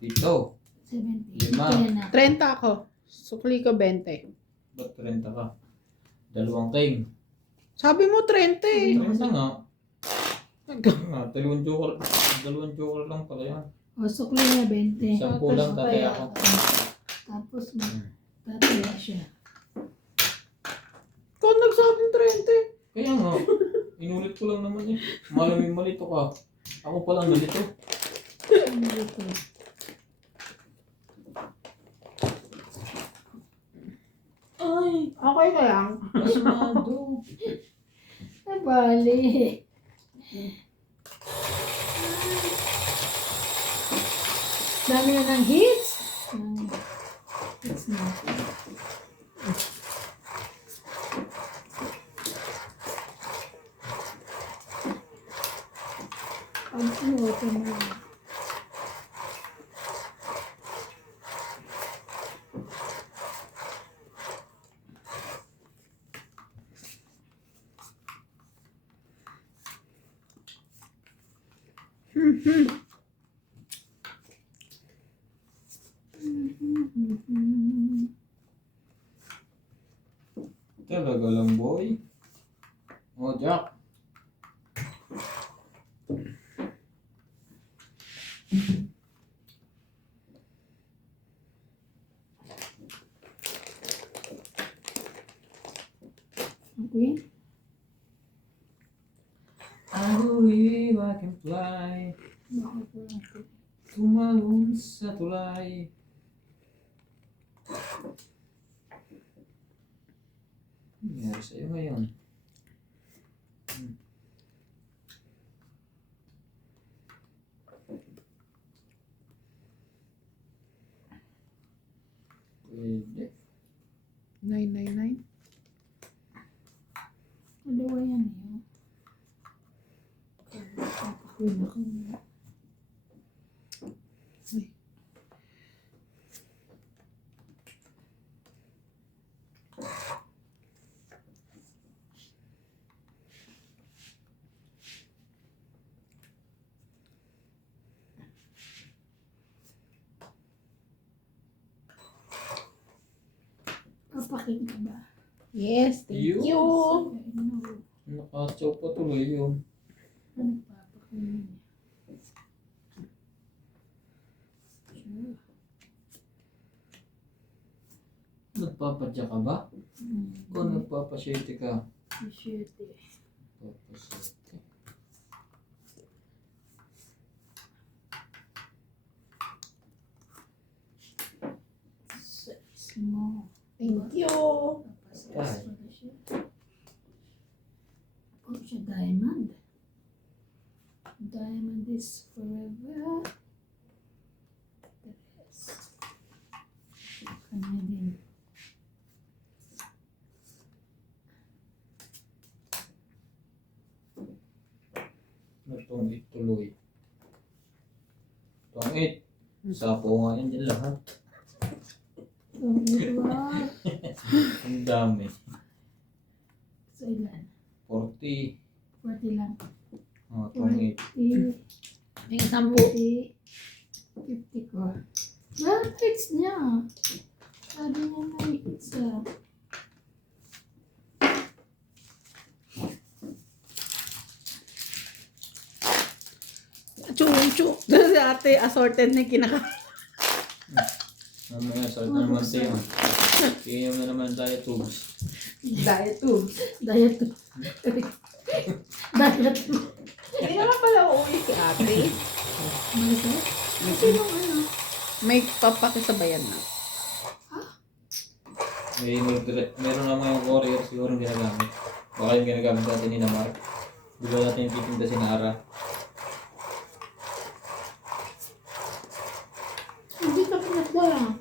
Dito. 70. Lima. Kaya na. 30 ako. Sukli ko 20. Ba't 30 ka? Dalawang king. Sabi mo 30 eh. 30 nga. Dalawang joker lang pala yan. O, sukli na 20. Sampu lang, tatay ako. Tapos, tataya siya. Ikaw nagsabing 30. Kaya nga, inulit ko lang naman eh. Malamig malito ka. Ako pa lang nalito. Ano dito? Ay, Okay ka lang. Masyado. nabali. Dami na ng hits. Hits na. Ano ito na? Talaga lang boy. Oh, Jack. Okay. I believe I can fly. Tumalon sa tulay. Ano nangyari sa'yo ngayon? Pwede. 999. Dalawa yan eh. Papakuin ako. Papakin ka ba? Yes, thank Yun. you. Nakasaw pa tuloy yun. Ano papakin? Sure. Nagpapadya ka ba? Kung nagpapasyete ka. Shit eh. Papasyete. Size mo. Thank you. Tapos pala siya. Oh, siya diamond. Diamond is forever. The rest. Kanya din. Natungit tuloy. Tungit. Sapo nga yan dyan lahat. Oh, diba? Ang dami. So, ilan? 40. 40 lang. Oh, tungit. 40. May 10. 50 ko. Lahat hits niya. Sabi niya na hits ah. Chu-chu. Doon si ate, assorted na kinakain. Mamaya sa na naman tayo. Iinom na naman tayo tubes. Diet too. Diet. Diet. Hindi naman pala uuwi si ate. Malikot? Kasi yung ano. May papakisabayan na. Meron naman yung courier siguro yung ginagamit. Baka yung ginagamit natin ni Mark. Bigla natin yung titinda si Nara. Hindi ka pinagdala.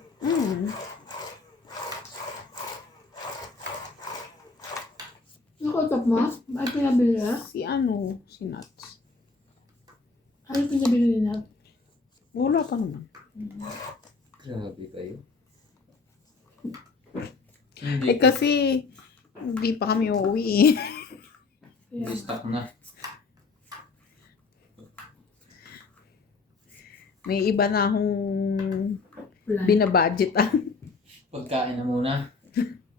Nakotap mo? Ay, pinabili na? Si ano, si Nuts. Ano pinabili na? Wala pa naman. Grabe kayo. Eh kasi, hindi pa kami uuwi eh. Hindi stock na. May iba na akong Plan. binabudgetan. Pagkain na muna.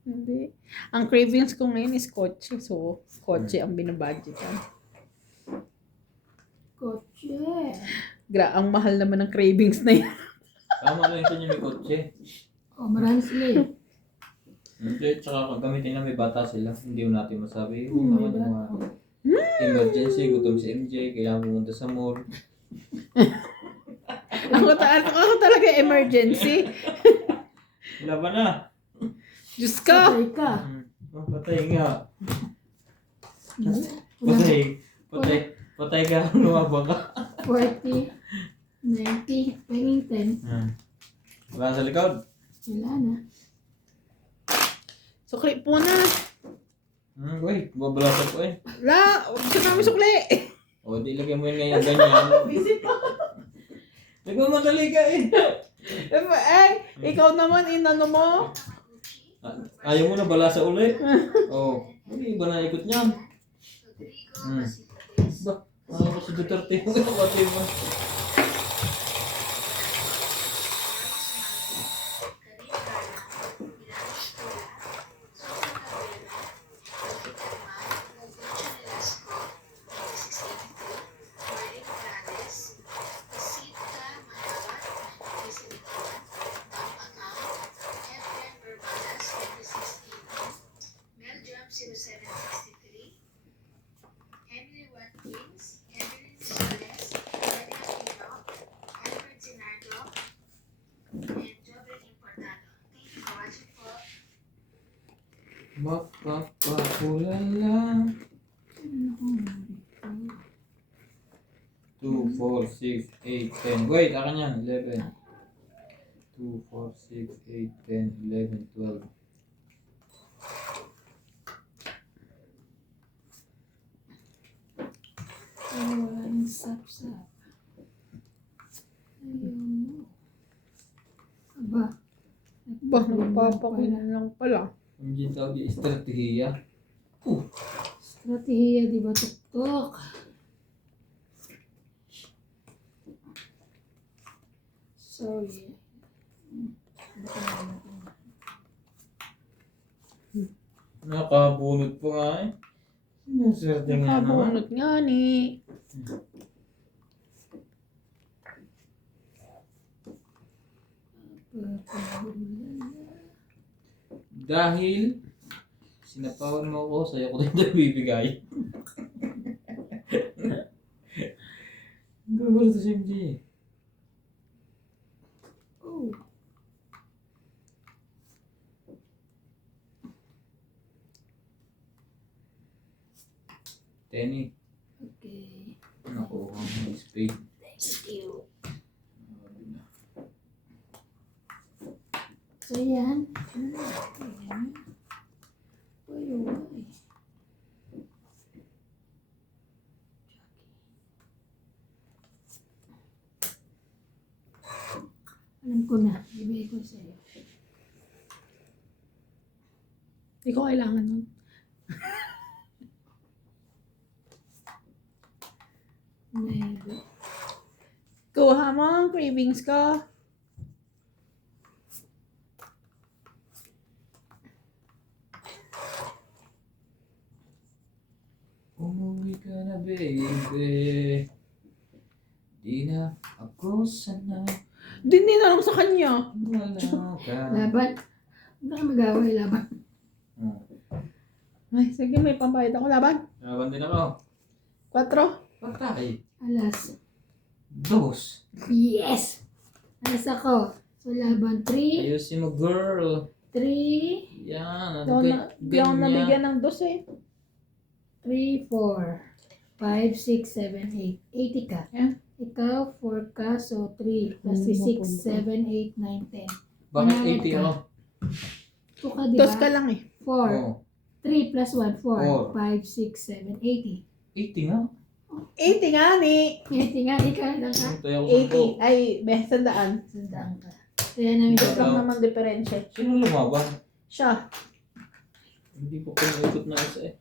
Hindi. Ang cravings ko ngayon is kotse. So, kotse ang binabudgetan. Kotse. Ang mahal naman ng cravings na yan. Tama lang sa inyo may kotse. Oh, marami sila eh. Hindi, tsaka gamitin na may bata sila. Hindi mo natin masabi. Hmm, Naman may yung mga emergency, gutom si MJ, kailangan pumunta sa mall. Ako talaga emergency. Wala ba na? Diyos ka! Sabay ka. Oh, patay nga. Wala. Patay ka. Lumaba ka. 40, 90, pwedeng 10. Wala sa likod. Wala na. Sukli po na. Wait, babalasan ko eh. La! Gusto namin sukli. O, di lagyan mo yun ngayon ganyan. Lagyan mo madali ka eh. Ikaw naman, inano mo. Ayaw mo na balasa ulit. Oo. Hindi iba na ikot niyan. Ba, ako si Duterte. Pati ba? Mapapapulala. 2, 4, 6, 8, 10. Wait, akin yan. 11. 2, 4, 6, 8, 10, 11, 12. Wala nang sap-sap. Ayun. Aba. Ba, nagpapakulan lang pala. Hindi tawag yung estratehiya. Estratehiya, di ba? Tuktok. Sorry. Nakabunot pa nga eh. Sinaswerte nga naman. Nakabunot nga ni. Dahil sinapawan mo ako, sa'yo ko din bibigay. Gagawin ito si MJ. Oh. Tenny, Okay. nakuha mo yung spade. Thank you. So, yan. Ayan. Uy, uy. Alam ko na. Ibigay ko sa'yo. Hindi ko kailangan nun. Maybe. Kuha mo ang cravings ko. Umuwi ka na, baby. Di na ako sanay. Hindi na lang sa kanya. Wala ka. Laban. Huwag ka mag-away, laban. Ay, sige, may pambayad ako. Laban. Laban din ako. 4. Patay. Alas. 2. Yes! Alas ako. So, laban 3. Ayusin mo, girl. 3. Yan. Di ako nabigyan ng 2 eh. 3, 4, 5, 6, 7, 8. 80 ka. Yeah. Ikaw, 4 ka. So, 3 plus 6, 7, 8, 9, 10. Bakit 80 Manawag ka. ako? 2 ka, di ba? 2 ka lang eh. 4. Oo. 3 plus 1, 4. Four. 5, 6, 7, 80. 80 nga. 80 nga ni. 80 nga, ikaw lang ka. Tayo ako 80. Ay, 100. Sandaan ka. Kaya namin Ikaw Ito lang naman diferensya. Sino lumaban? Siya. Hindi ko pinaikot na isa eh.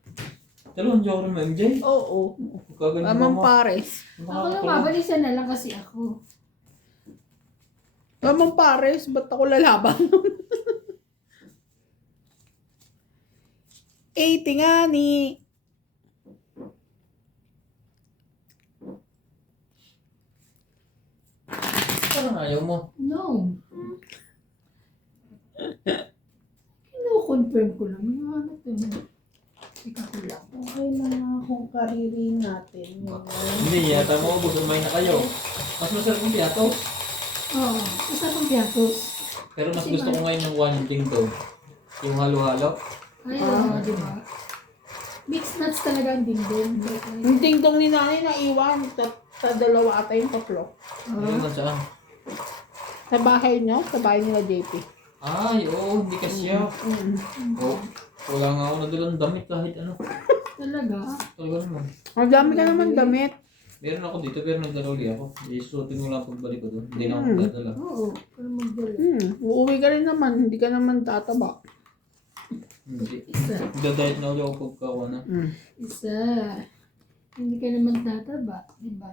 Dalawang joker mo, MJ? Oo. Kaganda Amang mo. pares. Ako lang, isa na lang kasi ako. Tamang pares, ba't ako lalaban? 80 nga ni. Parang ayaw mo. No. Kino-confirm ko lang. Ano to? Teka ko lang. Okay na kung kariri natin. Hindi, yata mo, busumay na kayo. Mas masarap yung piato. Oo. Basta pang piatos. Pero mas gusto ko ngayon ng one thing to. Yung halo-halo. Ay, oo, di ba? Mixed nuts talaga ang dingding. Yung tingtong ni nanay na iwan. Sa dalawa ata yung tatlo. Ayun na saan? Sa bahay niyo, sa bahay nila JP. Ay, oo, hindi kasya. Oo. Wala nga ako nadalang damit kahit ano. Talaga? Talaga naman. Ang dami ka naman damit. Meron ako dito pero nagdala uli ako. Isuotin mo lang pagbalik ko doon. Hindi na ako magdadala. Oo. Pero magdala. Uuwi ka rin naman. Hindi ka naman tataba. Hindi. Isa. Magdadiet na uli ako pagkawa na. Isa. Hindi ka naman tataba. Di ba?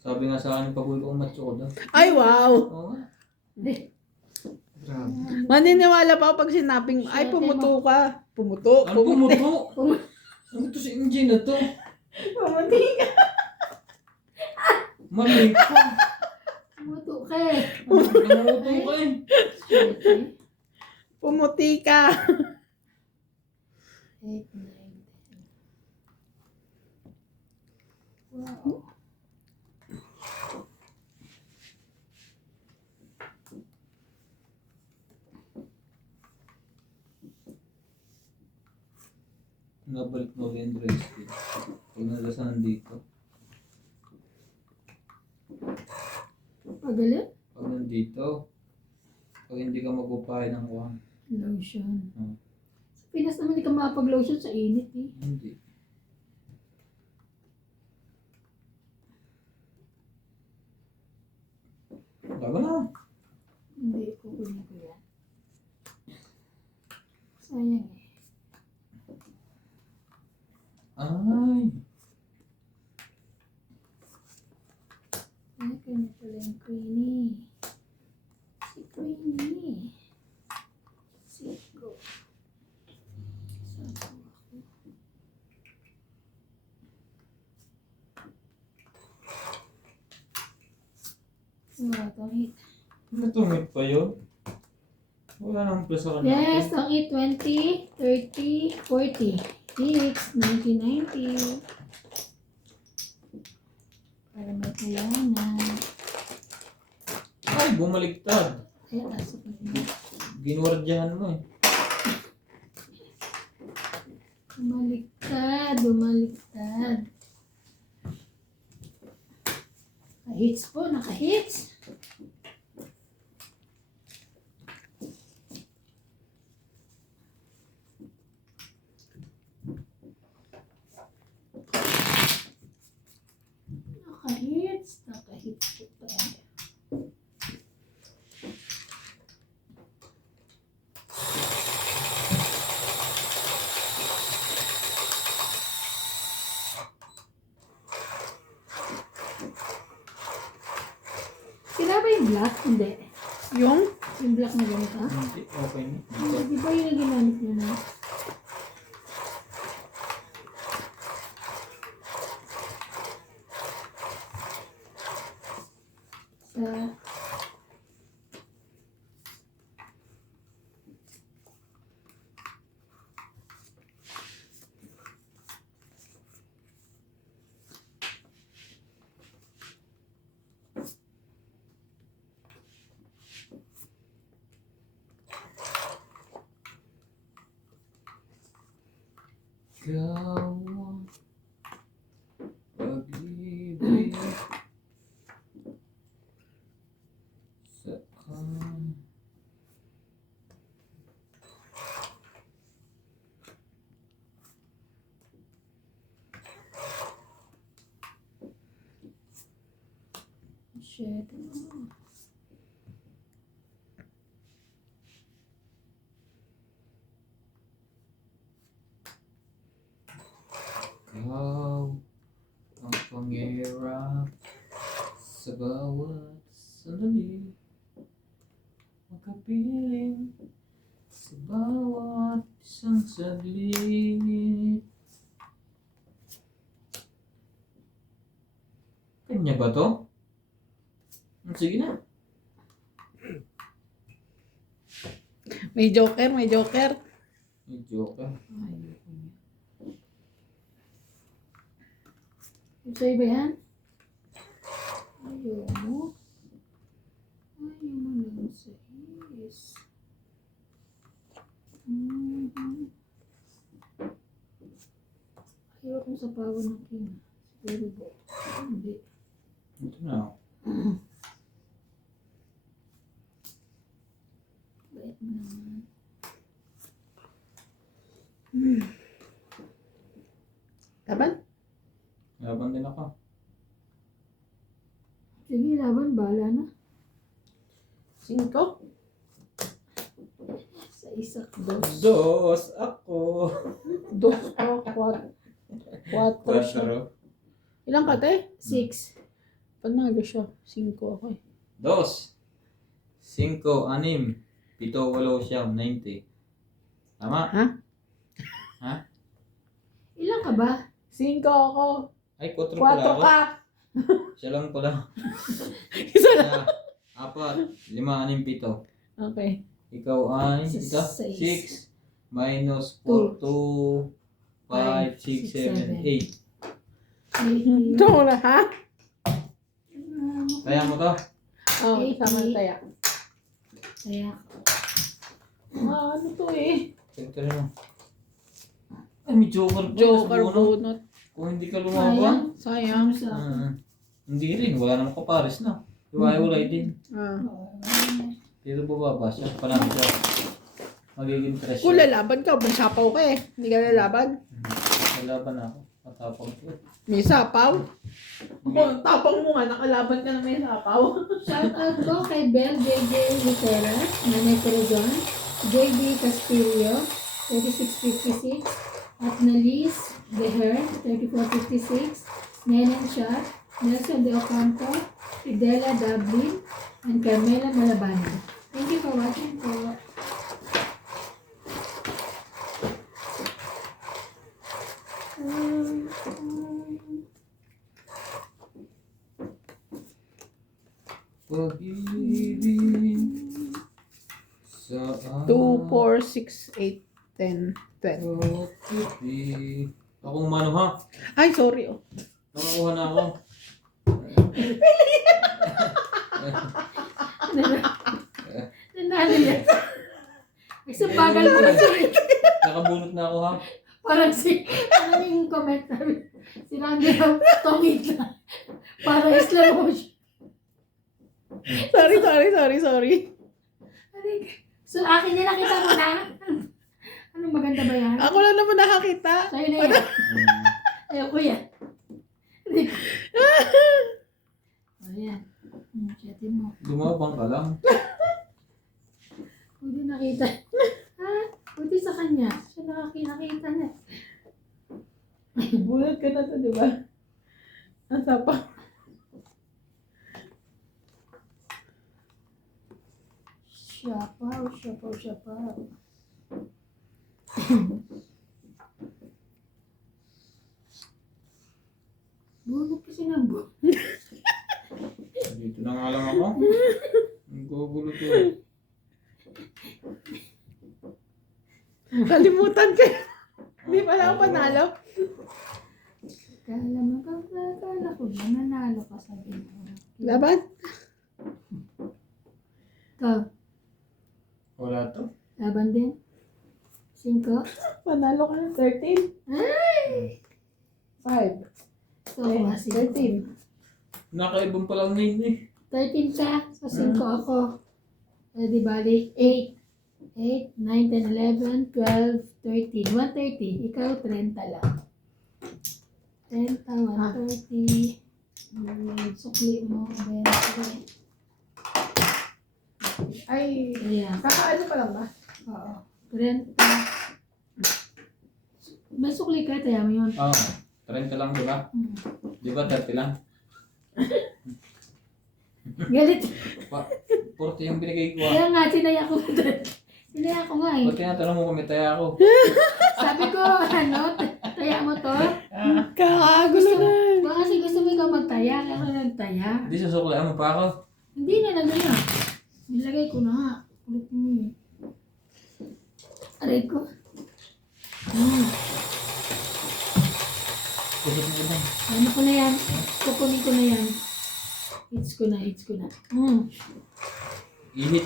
Sabi nga sa akin, pabuhay ko macho ko doon. Ay, wow! Oo nga. Eh, Grabe. Maniniwala pa ako pag sinabing, ay, pumuto ka. Pumuto. Ano pumuto? Ano to si engine na to? Pumuti ka. Mali ka. Muto ka eh. Namuto ka eh. Okay. Pumuti ka. 8, 9, 10. Wow. Nabalik mo rin yung dress. Pag nalasan nandito. Pagalit? Pag nandito. Pag hindi ka magupay ng kuwan. Lotion. Hmm. Sa Pinas naman hindi ka makapag-lotion sa init eh. Hindi. Wala na. Hindi, kukunin ko yan. Sayang eh. Ay. Ay, kanya pala yung Queenie. Si Queenie. Si Go. Saan po ako? Wala tong hit. Natungit pa yun? Wala nang plus sa kanya. Yes, tong hit 20, 30, 40. 6, 90, 90. Para may kailangan. Ay, bumaliktad. Ay, aso pa rin. Ginuwardyahan mo eh. Bumaliktad, bumaliktad. Naka-hits po, naka-hits. Naka-hits, naka-hits po tayo. Sila ba yung black? Hindi. Yung? Yung black na ganito? Hindi, okay na. Di ba yun ang ginamit nyo na? Sa... Ikaw ang pag-ibig saan Shit. ikaw ang pangyayarap sa bawat sandali. Makapiling sa bawat isang saglit. Kanya ba to? Sige na. May joker, may joker. May joker. Ayoko niya. Sa'yo ba yan? Ayaw mo. Ayaw mo lang sa is. Ayaw kong sapawan ng king. Siguro ba? Hindi. Ito na. Bait mo naman. Laban? Laban din ako. Sige, laban. Bahala na. 5. Sa isak dos. Dos ako. 2 ako, 4 siya. Quatro. Ilang ka, te? 6. Panalo siya. 5 ako eh. Dos. 5, 6, 7, 8, siyam, 90. Tama? Ha? Ha? Ilan ka ba? 5 ako. Ay, 4 4 pala ako. ka. Siya lang pala. Isa lang. 4, 5, 6, 7. Okay. Ikaw ay, ito? Seis. 6 minus 4, 2, 5, 6, 7, 8. Ito mo na, ha? Kaya mo to? Oo, Eight, tama eight. taya. Kaya. Ano to eh? Ito rin mo. Ay, may joker pa. Joker Nasa bunot. bunot. Kung hindi ka lumaban. Sayang. Sa akin. Hindi rin. Wala naman kapares na. Iwalay din. Ah. Pero bababa siya. Panalo siya. Magiging trash Kung siya. lalaban ka, may sapaw ka eh. Hindi ka lalaban. Lalaban ako. Matapang ko. May sapaw? Oh, tapang mo nga, nakalaban ka na may sapaw. Shout out po kay Bel JJ Lucera, Nanay Corazon, JB Castillo, 3656, at Nalis Deher, 3456, Nenen Shah, Nelson De Ocampo, Fidela Dublin, and Carmela Malabano. Thank you for watching po. Pag-ibig sa 2, 4, 6, 8, 10, 12. pag-ibig. Akong mano ha. Ay, sorry oh. Nakakuha na ako. Nanalo yan. Isa bagal mo na siya. Nakabunot na ako ha. Parang yung comment namin. Si Randy daw, tongit na. Parang slow motion. Sorry. So, akin na nakita mo na. Anong maganda ba yan? Ako lang naman nakakita. Sa'yo na yan. Ayoko yan. Ayan. Chatin mo. Lumabang ka lang. Hindi nakita. Ha? Buti sa kanya. Siya nakakita na. Bulat ka na to, di ba? Ang sapaw. Siyapaw. Bunot kasi ng bunot. Dito na nga lang ako. Ang gugulo to. Kalimutan ka. Hindi pala ako panalo. Kala ko ba nanalo ka sa ginawa? Laban? Ikaw, Wala to. laban din? 5? Panalo ka ng 13. Ay! 5. So, 13. 13. Nakaibang palang name eh. 13 ka, sa 5 ako. Eh, di bali, 8. 8, 9, 10, 11, 12, 13. 130. Ikaw, 30 lang. 30, 130. Sukli mo, 20. Ay, Ayan. kakaano pa lang ba? Oo. 30. May sukli ka, tayo mo yun. Oo. 30 lang, di ba? Di ba 30 lang? Galit. 40 yung binigay ko. Kaya nga, sinaya ko. Sinaya ko nga eh. Ba't tinatanong mo kung may taya ako? Sabi ko, ano, taya mo to? Kakagulo na. Baka kasi gusto mo ikaw magtaya, kaya ako nagtaya. Hindi, susuklaan mo pa ako. Hindi na, nandun na. Nilagay ko na nga. Ulit mo yun. Aray ko. Kusot mo lang. Ano ko na yan? Kukunin ko na yan. Hits ko na. I-hits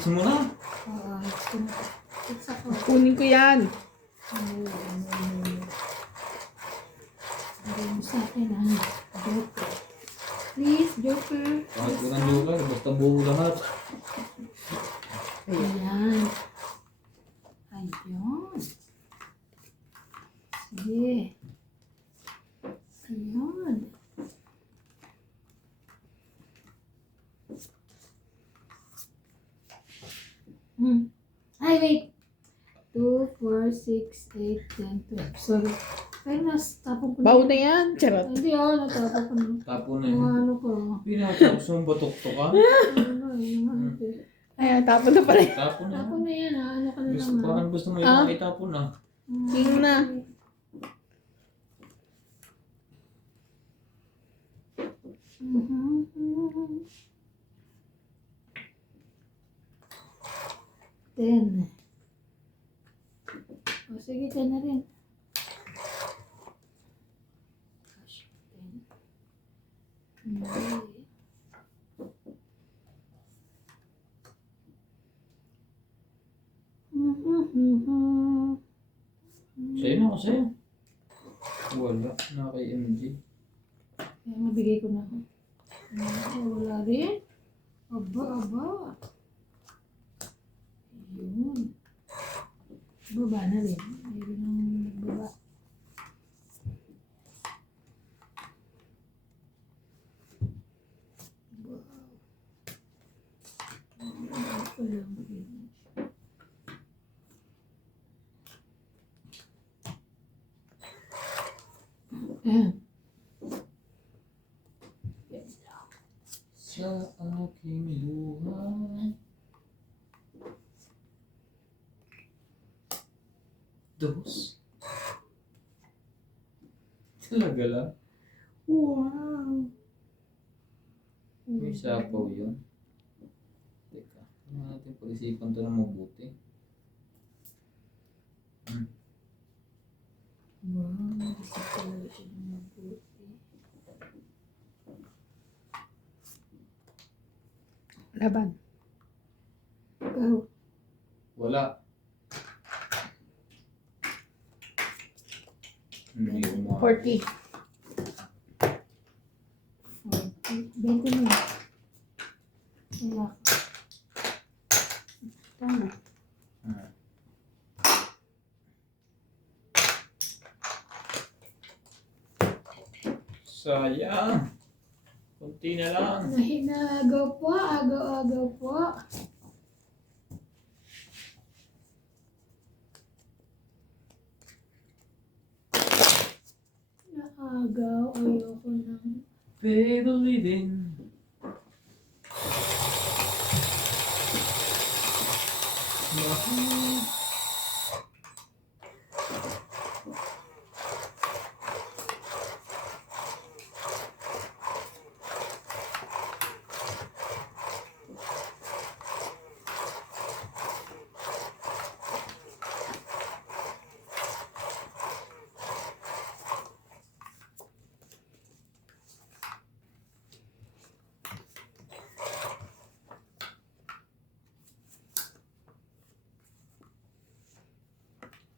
mo na. Oo, hits ko na. Hits ako. Kunin ko yan. Bigay mo sa akin, Joker. Please, Joker. Kahit ko ng joker, basta buo lahat. Ayan. Ayun. Sige. Ayun. Ay, wait. 2, 4, 6, 8, 10, 12. Sorry. Pero tapon ko na. Baon na yan. Charot. Hindi, natapon ko na. Tapo na Mga yun. ano ko. Pinatapos mong batok-to ka. Ayan, tapon na pala. Tapo na Tapon yun. na yan, ano ka na Gusto, naman. parang gusto mo yung itapon na. King na. Ten. O, sige, 10 na rin. Gosh, 10. Okay. Sa'yo na ako sa'yo. Wala. Na kay MJ. Kaya mabigay ko na ako. Wala rin. Aba. Yun. Baba na rin. Mayroon ng nagbaba. Sa aking buhay. Dos. Talaga lang. Wow. May sapaw yun. Teka. Ano natin pag-isipan ito ng mabuti. Wow, gusto talaga siya ng mabuti. Laban. Ikaw. Wala. Hindi umari. 40. 20 na. Kaya, Tama. Ah. Sayang. Kunti na lang. Nahinagaw po, agaw po. Naagaw, ayoko nang. Baby living.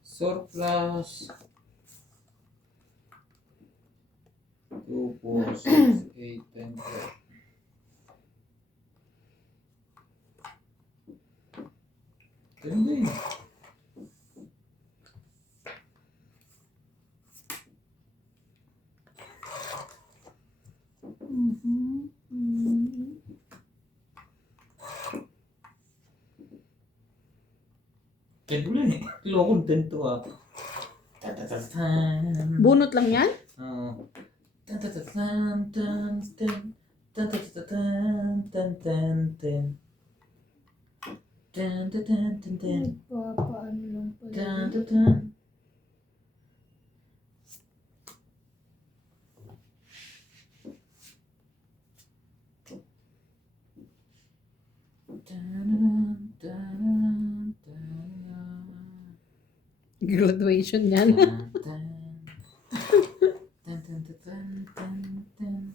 Surplus 2, 4, 6, 8, 10, 12. Ganda yun. Kaya tuloy eh. Low content to ah. Tatatatam. Bunot lang yan? Oo. Tatatatam, tan, tan. Tatatatam, tan, tan, tan. Dun, dun, dun, dun, dun. Nagpapaano lang pala. Dun, dun, dun. Dun, dun, dun, dun. Graduation yan. Dun, dun. Dun, dun, dun, dun, dun, dun.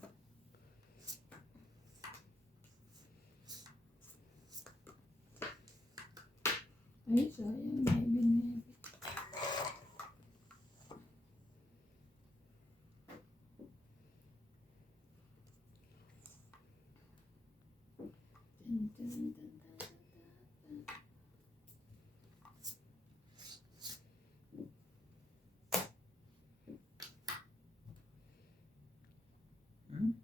Ay, sayang. May binibig. Dun, dun, dun, dun, dun, dun. Hmm?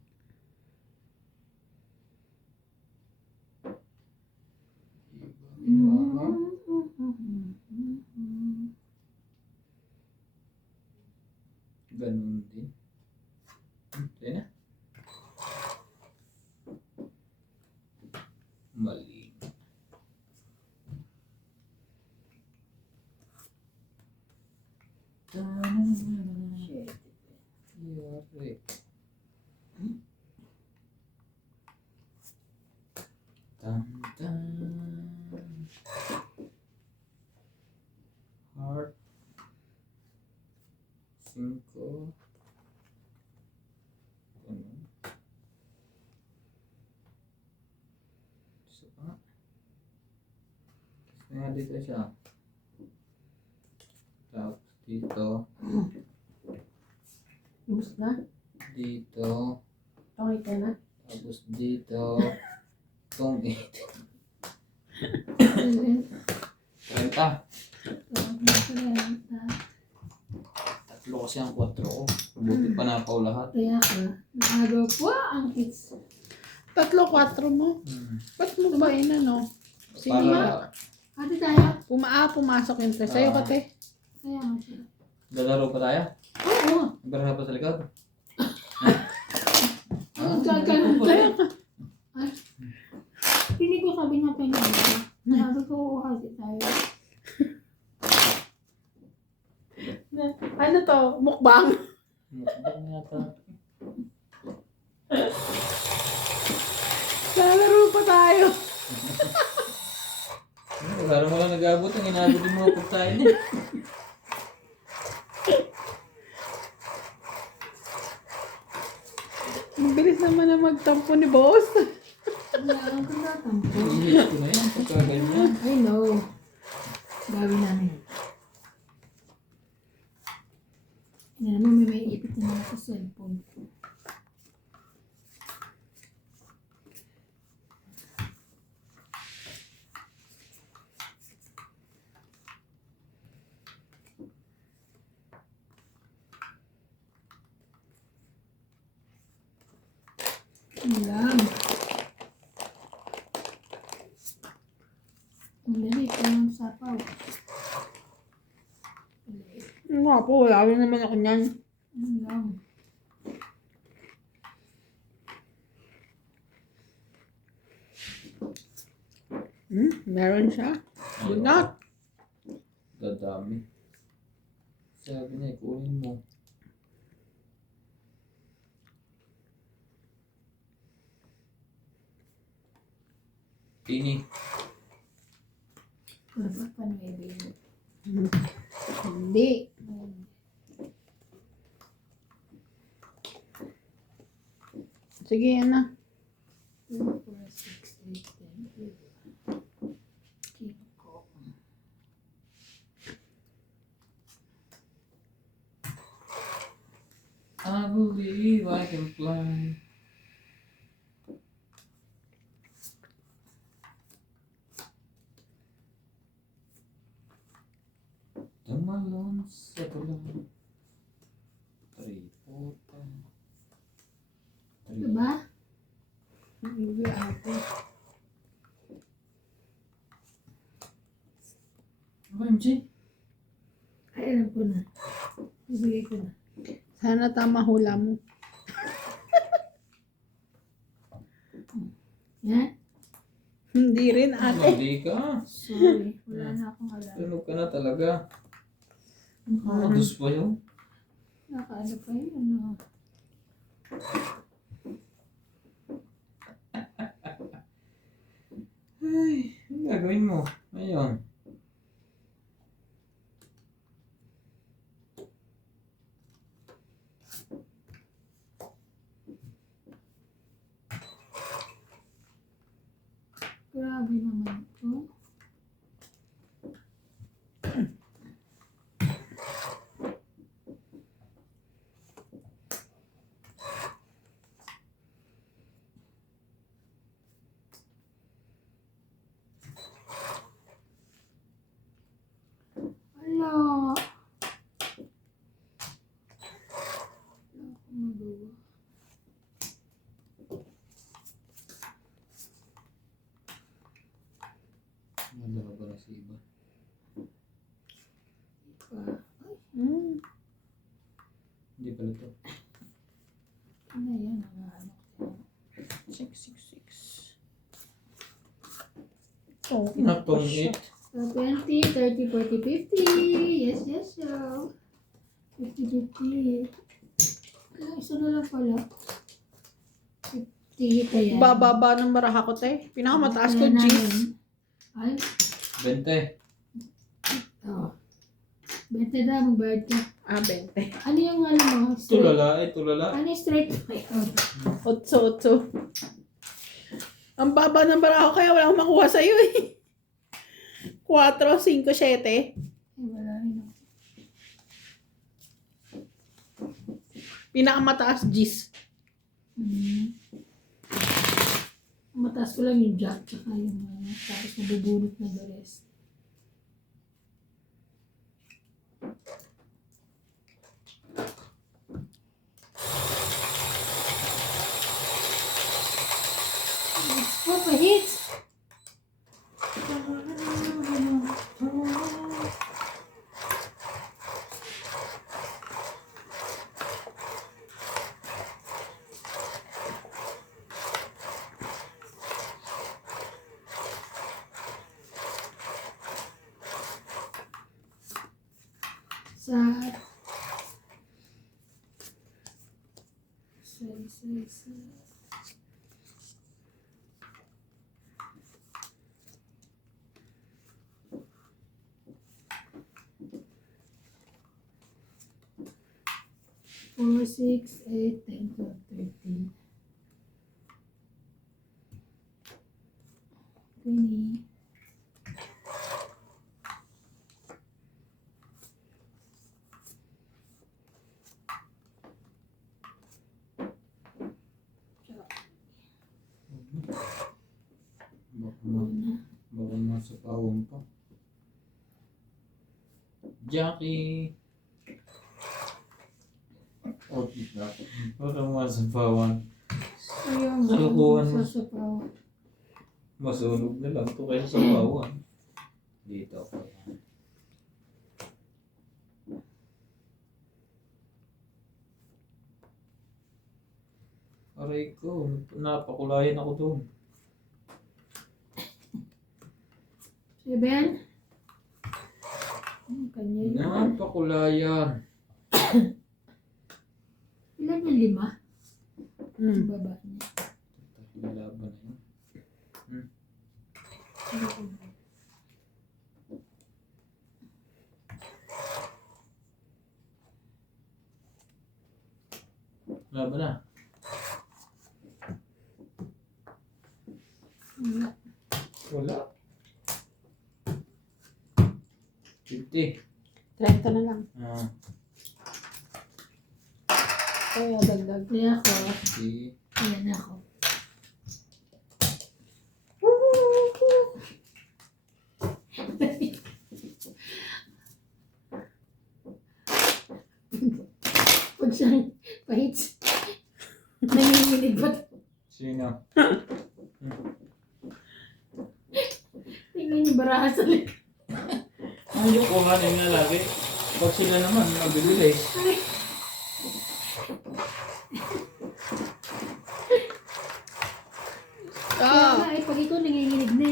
Ginawa mo? Ganun din. Ito na. Mali. Shit. Yari. Tan, tan. Heart. 5. Ganun. Isa pa nga. Kasi nga dito siya. Tapos dito. Ubus na? Dito. Okay ka na? Tapos dito. Itong 8. Ayun. 30. Renta. Tatlo kasi ang 4 ko. Buti pa napaw lahat. Kaya ka, naagaw po ang kids. 3, 4 mo? Ba't mo ba no? Sige Para Ate tayo? pumasok yung tres. Sa'yo ka, te. Kaya nga siya. lalaro pa tayo. Oo. Nagbarang pa sa likod. Sa'yo ka. Ay. Pinig ko sabi nga pinag. Sabi ko, kasi tayo. Ano to? Mukbang? Mukbang yata. Lalaro pa tayo. Parang wala nag-abot. Ang inabot yung mga pagkain niya. Ang bilis naman na magtampo ni boss. Wala akong tinatampo. Ihit ko na yan. Pagka ganyan. I know. Gawin namin. Yan mo, may ipit na ako sa cellphone ko. Ayan. Ang dali ko ng sapaw. Nga po, wala rin naman ako niyan. Ayan. Meron siya. Good luck. Dadami. Sabi niya, kunin mo. Ini. Dapat pa nuebe mo. Hindi. Sige, yan na. 2, 4, 6, 8, 10, 11. King ko. I believe I can fly. Tumalon sa tulang. 3, 4, 5. Diba? Hindi ate. OMG. Ay, alam ko na. Ibigay ko na. Sana tama hula mo. Yan. Hindi rin ate. Mali ka. Sorry, wala na akong alam. Tunog ka na talaga. Naka, Dus pa yun. nakaano pa yun, ano? Ay, ano gagawin mo? Ayun. Grabe naman ito. Ala. Wala akong magawa. Ano ba na si iba? Pa. Hmm. Hindi pala to. Ano yan? Ang ano ko. 666. Oh, Natong siya. 8. So, 20, 30, 40, 50. Yes, yes, so. 50, 50. Ah, isa na lang pala. 50 pa yan. Bababa ng baraha ko, te. Pinakamataas ko, Kaya G. namin. Ay, 20. oh. 20 daw, magbayad ka. Ah, 20. Ano yung ano mo? Tulala, tulala. Ano yung straight pa yun? 8. Ang baba ng baraha ko, kaya wala akong makuha sa'yo eh. 4, 5, 7. Ay, wala rin ako. Pinakamataas, G's. Mataas ko lang yung jack, tsaka yung ano, tapos mabubunot na the rest. Papa hits! Sa... Sa... 4, 6, 8, 10, 12, 13. 20. Baka nasa pawang pa. Jackie. Oh, kita. Baka nasa pawang. Ayun, Kalukuhan mo. sasapaw. Masunog na lang to kaysa sa pawang. Dito ako. Aray ko, napakulayan ako doon. 7. Kanya yun. Napakulayan. Ilan yung 5? Yung Hmm. baba niya. Nilaban na yun. Laban na. Wala. Wala. 50. 30 na lang. Ah, Kaya dagdag. Kaya ako, si ayan ako. Pag siyang pahits, nanginginig ba? sino? Tingnan yung baraha sa likod. Ang yung kuhanin na lagi. Pag sila naman, mabibilis. Kaya Ah! nga, pag ikaw nanginginig na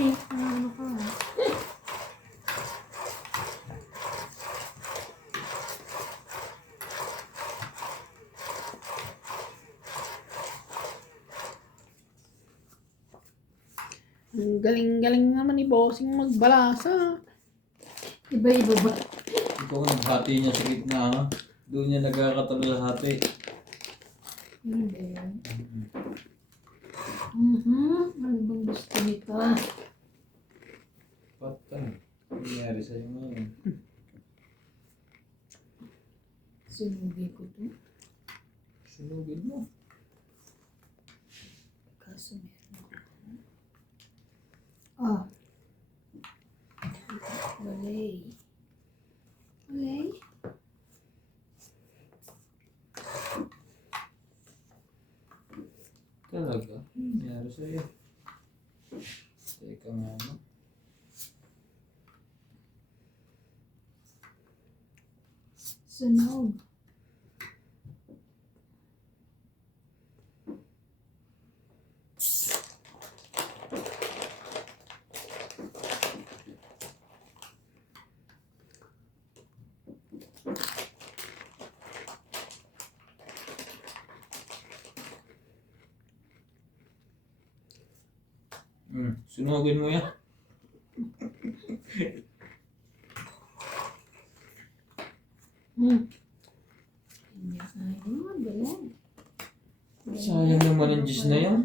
Ang galing-galing naman ni Bossing magbalasa. Iba-iba ba? Ikaw ang naghati niya sa gitna, ha? Doon niya nagkakatalahati. Ano ba yan? Ano bang gusto nito? Patay. Ano nangyari sa'yo ngayon? Sinubi ko to. Sunugin mo. Kaso meron ako. Ah. Walay. Walay? Talaga? Ano nangyari sa'yo? Teka nga, no? Sunog. Sunugin mo yan. Hindi tayo. Galing. Sayang naman ang Diyos na yan.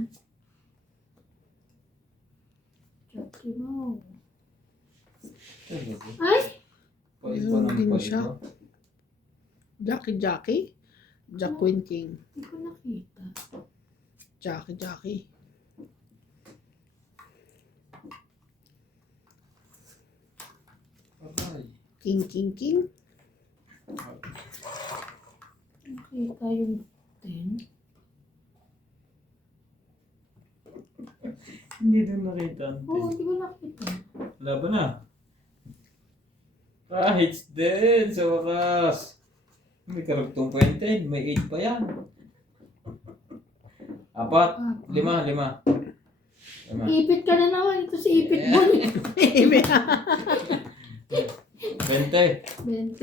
Chucky mo. Talaga. Ay! Paiba ng Sunugin mo paiba. siya. Jackie? Jack Queen King. Hindi ko nakita. Jackie. Aray. King. Nakita yung 10. Hindi din nakita. Oo, hindi ko nakita. Laban na. Hits din sa wakas. May karugtong 20. May 8 pa yan. 4. 5. 5. Ipit ka na naman. Ito si Ipit mo. 20. 20.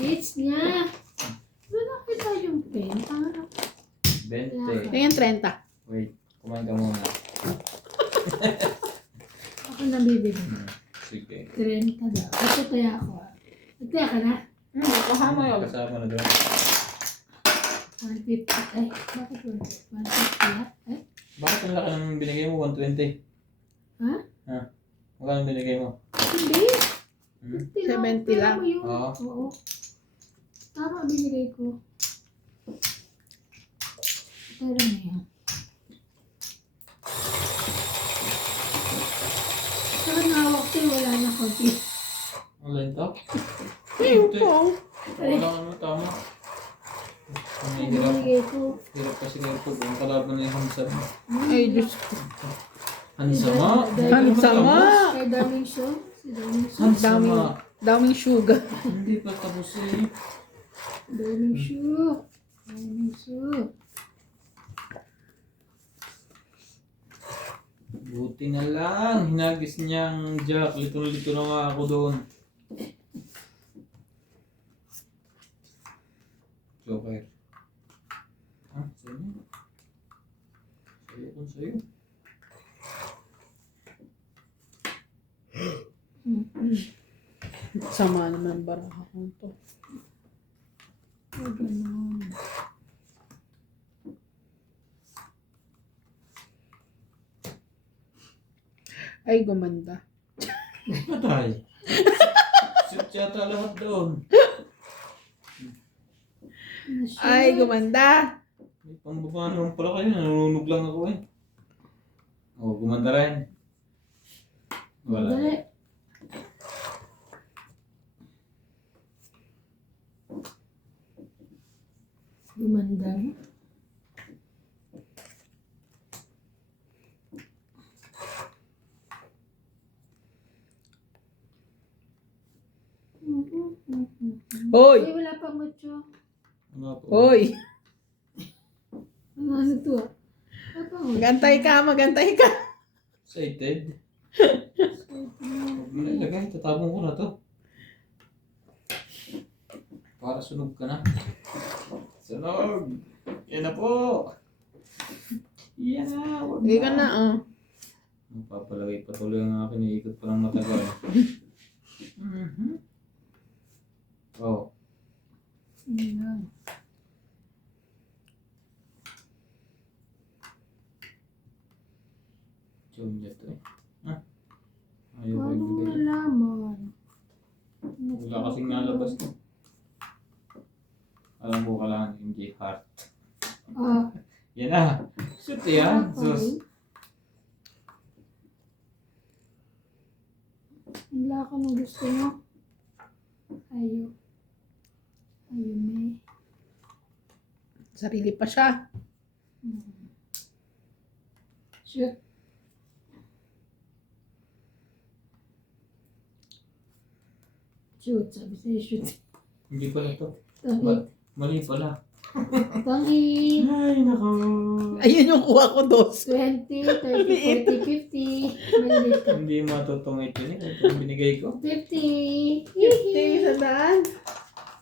Hits niya. Hindi nakita yung pen. 20. Tingnan 30. Wait. Kumain ka muna. Ako nabibili. Sige. 30 daw. Ito kaya ako. Nagtaya ka na? Kasama yun. Kasama na doon. 150. Ay, bakit 150? 150? Ay, Bakit ang laki ng binigay mo? 120. ha? Magkano binigay mo? Hindi. Hmm? 70 lang. Pero yun. Oo. Oo. Tama binigay ko. Pero na yan. Saka nawak ko wala na konti. Alin to? Yung pong. Wala ka mo, tama. Ang Ang hirap. binigay ko. Hirap kasi kayo po. Ang kalaban na yung Hansama. Ay, Diyos ko. Hansama? Hansama! Kay Daming Show. Si Daming Show. Hansama. Daming sugar. Hindi pa tapos eh. Daming Show. Daming Show. Buti na lang. Hinagis niyang Jack. Lito-lito na nga ako doon. Joker. Ha? Sa'yo? Sa'yo kung sa'yo. Sama naman baraha ko to. Oh, ganun. Ay, gumanda. Patay. Shoot yata lahat doon. Ano siya? Ay, gumanda. May pambaba naman pala kayo. Nanunog lang ako eh. Oh, gumanda rin. Wala. Dali. Gumanda. Hoy! Ay, wala pa mucho. Wala po. Hoy! Ano to? Wala pa mucho. Magantay ka. Excited. Huwag mo na ilagay. Tatabong ko na to. Para sunog ka na. Sunog! Yan na po! Yan na! Huwag Hindi ka na, oh. Papalagay patuloy ang akin. Iikot pa ng matagal. Mhm. Oh. Ayan. Jumya to eh. Ah. Ayaw ko Paano ibigay. malaman? Wala kasing nalabas ko. Alam ko kailangan MJ Heart. Ah, Yan na. Shoot yan. okay. Sus. Wala ka nung gusto mo. Ayaw. Ayaw may. Sarili pa siya. Shoot. Shoot. Sabi sa'yo, shoot. Hindi pala to. Tangit. Mali pala. Tangit. Ay, nako. Ayun yung kuha ko, dos. 20, 30, 40, 50. Maliit ka. Hindi matutungit yun eh. Ito yung binigay ko. 50. 50, sandaan.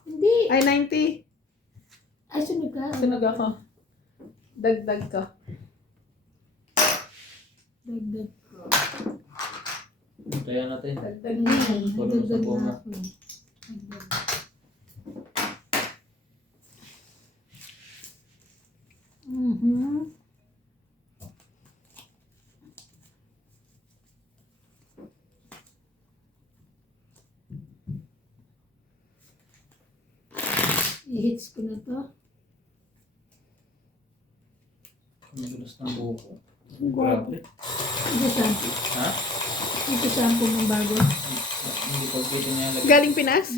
Hindi. Ay, 90. Ay, sunog ka. Sunog ako. Dagdag ko. Dagdag ko. Hintayan natin. Dagdag Ayan, na. Puro dagdag sa bunga. na ako. Dagdag. Mhm. I-hits ko na to. Ang gulas ng buko. Grabe. Grabe. Ito sample. Ha? Ito sample ng bago. Hindi ko pwede niya lagay. Galing Pinas?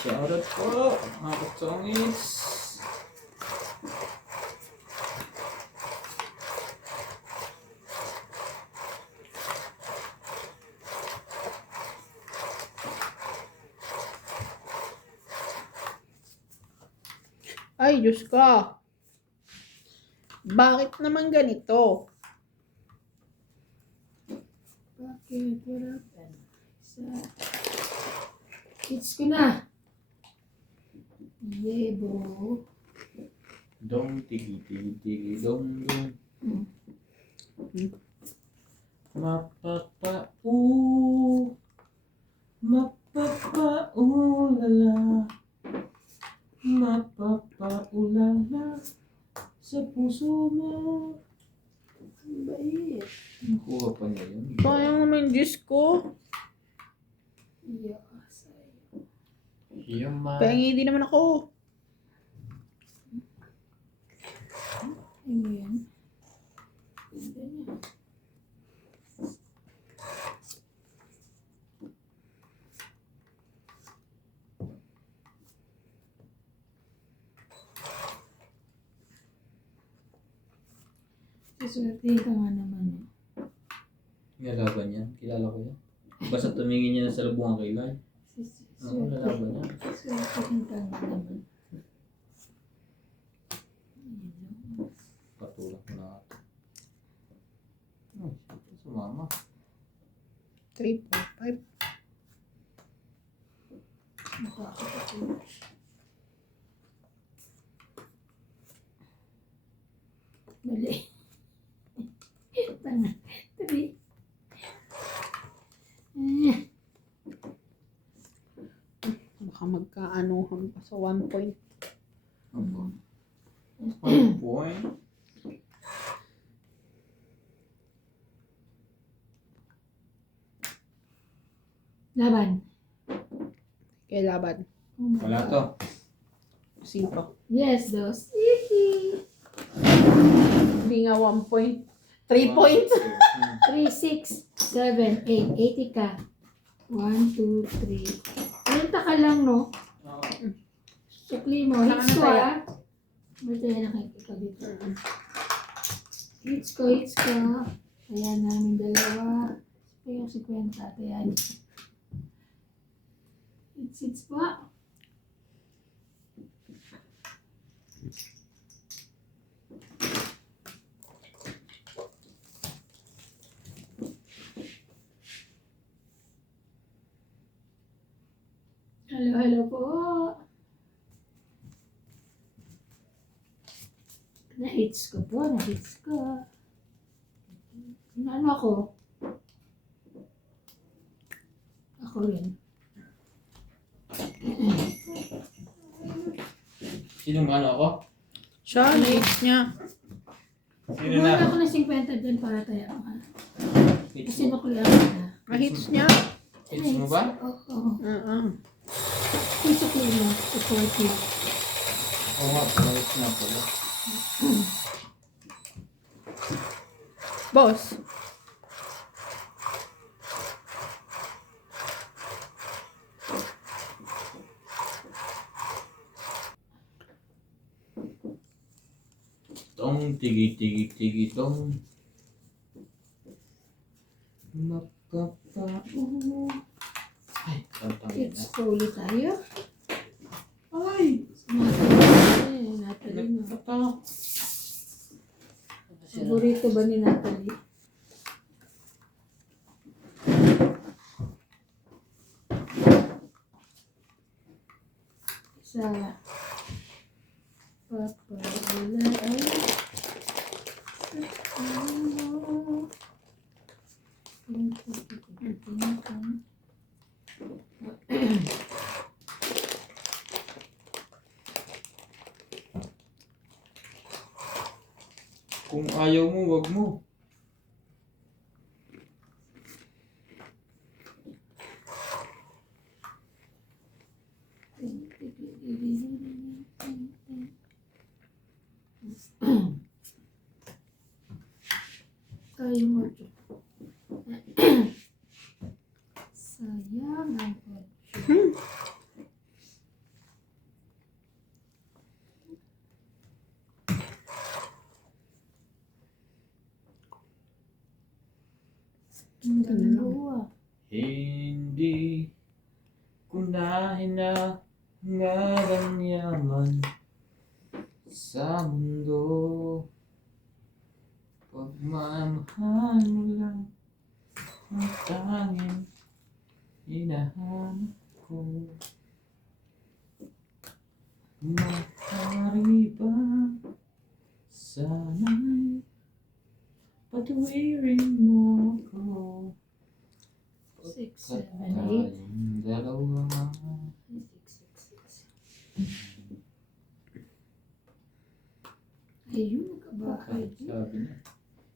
Shoutout po. Mga katsongis. Ay, Diyos ko. Bakit naman ganito? Bakit? What happened? Hits ko na. Yebo. Dong tigi tigi tigi dong dong. Mapapa ulala. Mapapa ulala. Sa puso mo. Ang bait. Nakuha pa niya yun. Sayang naman, Diyos ko. Yes. Human. Pengi din naman ako. Ay mo yan. Ganda niya. Swerte ka nga naman. Lalaban yan. Kilala ko yan. Basta tumingin niya na sa lubungan kay Lai. Oo, lalaban yan. Swerte ka nga naman. Patulak mo na ito. Sumama. 3, 4, 5. Nakakapatulog. Mali. Tanga. Tabi. Baka magkaanuhan pa sa 1 point. One point. Laban. Kaya laban. Oh my Wala God. to. 5. Yes, dos. Hihi. Hindi nga 1 point. 3 points. 3, 6, 7, 8. 80 ka. 1, 2, 3. Ayun ka lang, no? Sukli mo. Hits ko, ah. Ba't yan nakikita dito? Hits ko. Ayan namin dalawa. Yung 50. Ayan. Hits pa. Hello po. Na-hits ko po. Ano ako? Ako rin. Sinong ano ako? Siya, na-hits niya. Sino Wala na? ako na 50 dyan para tayo. Hits Kasi mo? nuklear na. Na-hits niya. Hits mo ba? Oo. Oo. Piso ko na. 40. Oo nga, pala hits na pala. Boss. Tong tigi tong. Makapao. Ay, tantangin na. It's slowly tayo. Ay! Natalie na. Nagpapao. Paborito ba ni Natalie? Sa papawala ay Kung ayaw mo, wag mo. tayo mo. Sayang ang kotse. Ang dalawa. Hindi ko na hinangarang yaman sa mundo. Pagmamahal mo lang ang tanging hinahanap ko. Maaari ba sana'y patuwirin mo ako? 6, 7, 8. Tayong dalawa. 6, 6, 6. Ayun, nagkabahay din. Sabi niya,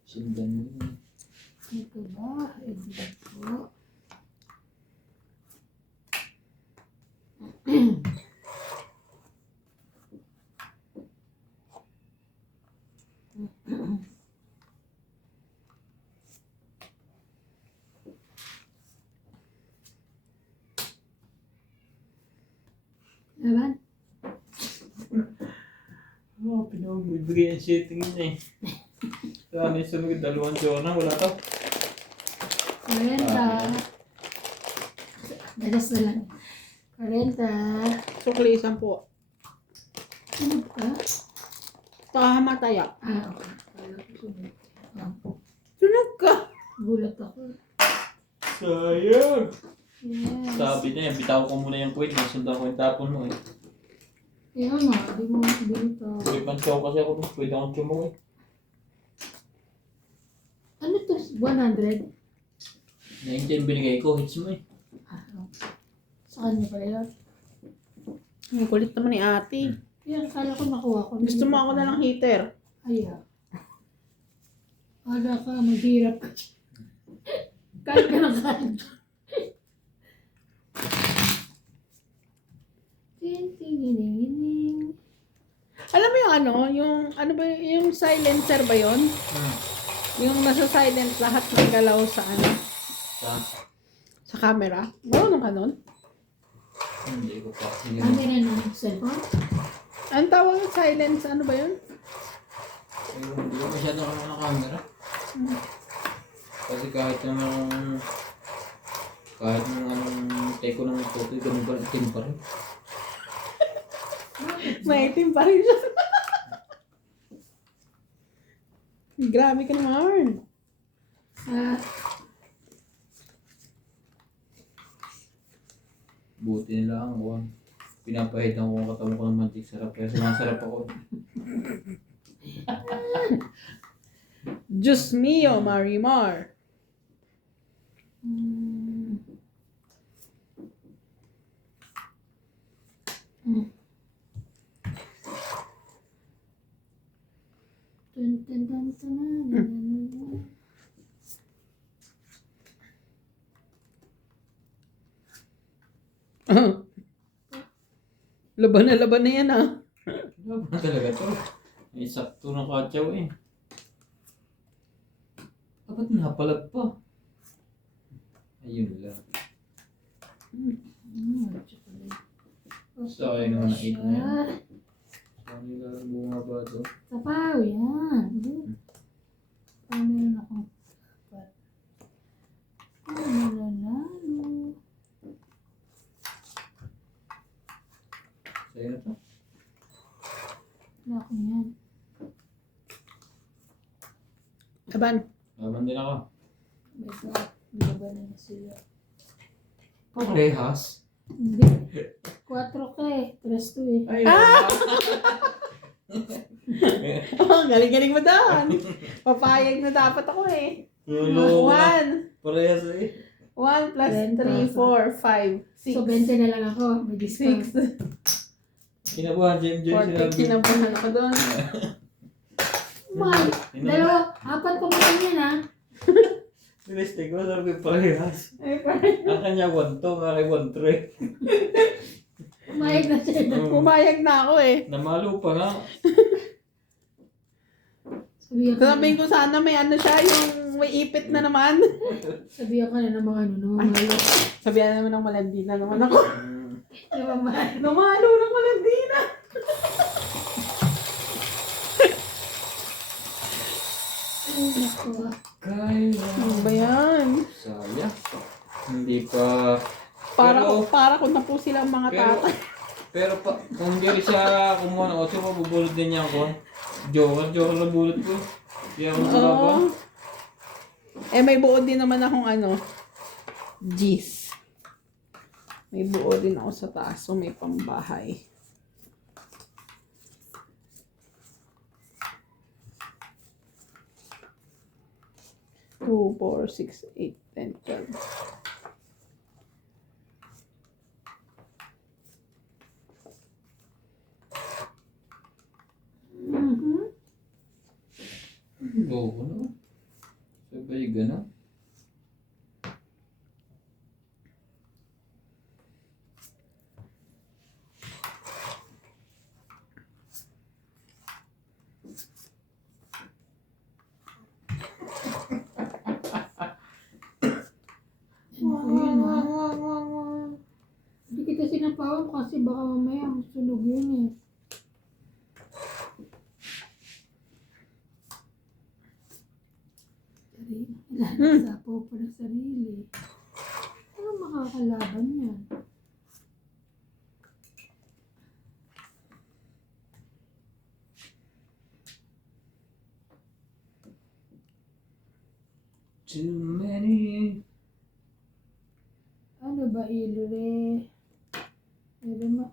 sundan mo yun. Nagkabahay din po. Naman? Oo, pinagbibigay ang setting niya eh. Kaya ano yung sunod, 2 jorna, wala to. 40. Dadas na lang. 40. Sukli, 10. Ano ka? Takamataya. Okay. Kala ko sunod. Sunog ka. Gulat ako. Sayang! Yes. Sabi niya, bitaw ko muna yung kwit, nasundan ko yung tapon mo eh. Kaya nga, di mo binito. Pag-ipansyaw kasi ako, pwede akong tsumaw eh. Ano to? 100? 19 binigay ko, hits mo eh. Okay. Sa kanya pala yun. Ang kulit naman ni ate. Kaya kala ko nakuha ko. Gusto mo ako na ng heater. Ayaw. Kala ka, maghirap ka. Kahit ka ng kahit. Ting-ting-ining-ining. Alam mo yung ano ba yung silencer ba yon? Yung nasa silent lahat ng galaw sa sa camera. Marunong ka nun? Hindi ko pa. Camera ng cellphone? Ang tawag ng silence, ano ba yun? Hindi ko masyado ako ng camera. Kasi kahit nung take ko ng photo, ganun pa rin, itim pa rin. May itim pa rin siya. Grabe ka naman. Buti nila ang kuwan. Pinapahitan ko ang katawan ko ng mantik sarap. Kaya sumasarap ako. Diyos mio, Marimar. Mm. Dun, dun, dun, dun, dun, dun, dun. Laban na yan ah. Wala ba talaga to? May sakto ng katyaw eh. Dapat napalag pa. Ayun lang. Chocolate. Sayang naman ang 8 na yan. Ah, Saan nila bumaba to? Sapaw, yan. Meron akong apat. Nanalo. Sa'yo na to? Wala ko yan. Laban. Laban din ako. May sa labanan na sila. Parehas. Hindi. 4 ka eh. 3 to eh. Ay, Oh, galing-galing mo doon. Papayag na dapat ako eh. Lolo ka. 1. Parehas eh. 1 plus 3, 4, 5, 6. So, 20 na lang ako. May discount. 6. Kinabuhan, Jem 40, kinabuhan ako doon. Mahal. Dalawa. 4 pa mo yan ha. Sinistig ko, sabi ko parehas. Ay, parang Ang kanya 1 to, ang aking 1 3. Umayag na siya. pumayag na ako eh. Namalo pa nga. Sabihin ko sana may ano siya, yung may ipit na naman. Sabihan ka na ng mga ano, namamalo. Sabihan naman ng malandi na naman ako. Namamalo. Namalo ng malandi na. Ay, naku. Kaya. Ano ba yan? Sayang. Hindi pa. Para ko na po silang mga tatay. Pero kung hindi rin siya kumuha ng 8, mabubulot din niya ako. Joker na bulot ko. Kaya ako sa baba. Oo. Eh, may buo din naman akong ano, G's. May buo din ako sa taas, so may pambahay. Two, 4, 6, 8, 10, 12. Oo, no? Sabay gano'n. Ayun ha. Hindi kita sinapawan kasi baka mamaya sunog yun eh. Sapaw pa ng sarili. Ano makakalaban yan? Too many. Ano ba ilure? Ilure ma?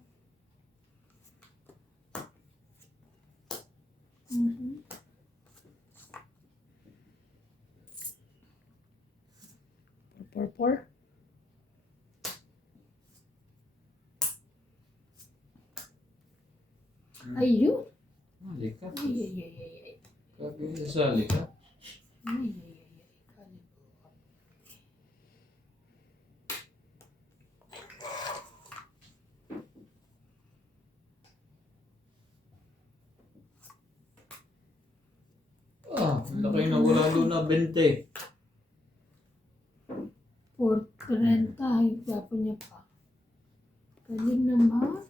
Por. Ayun! Mali ka. Ay, ay, ay, ay, ay. Kaya sasali ka. Ay, ay, ay, ay. Kalimutan. Laki na wala doon na 20. 4.30. Yung gapo niya pa. Galing naman.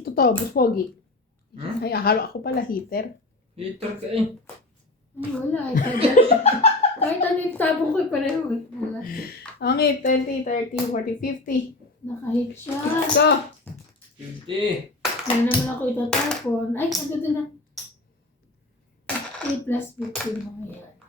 Totoo, Pogi. Hmm? Ay, akala ko pala heater. Heater ka eh. Ay, wala. Ay, kahit ano yung tabong ko, pareho eh. Wala. Okay, 20, 30, 40, 50. Nakahit siya. Go! 50. Kaya naman ako itatapon. Ay, ando doon na. 50. 50 plus 50 mo. Ayan.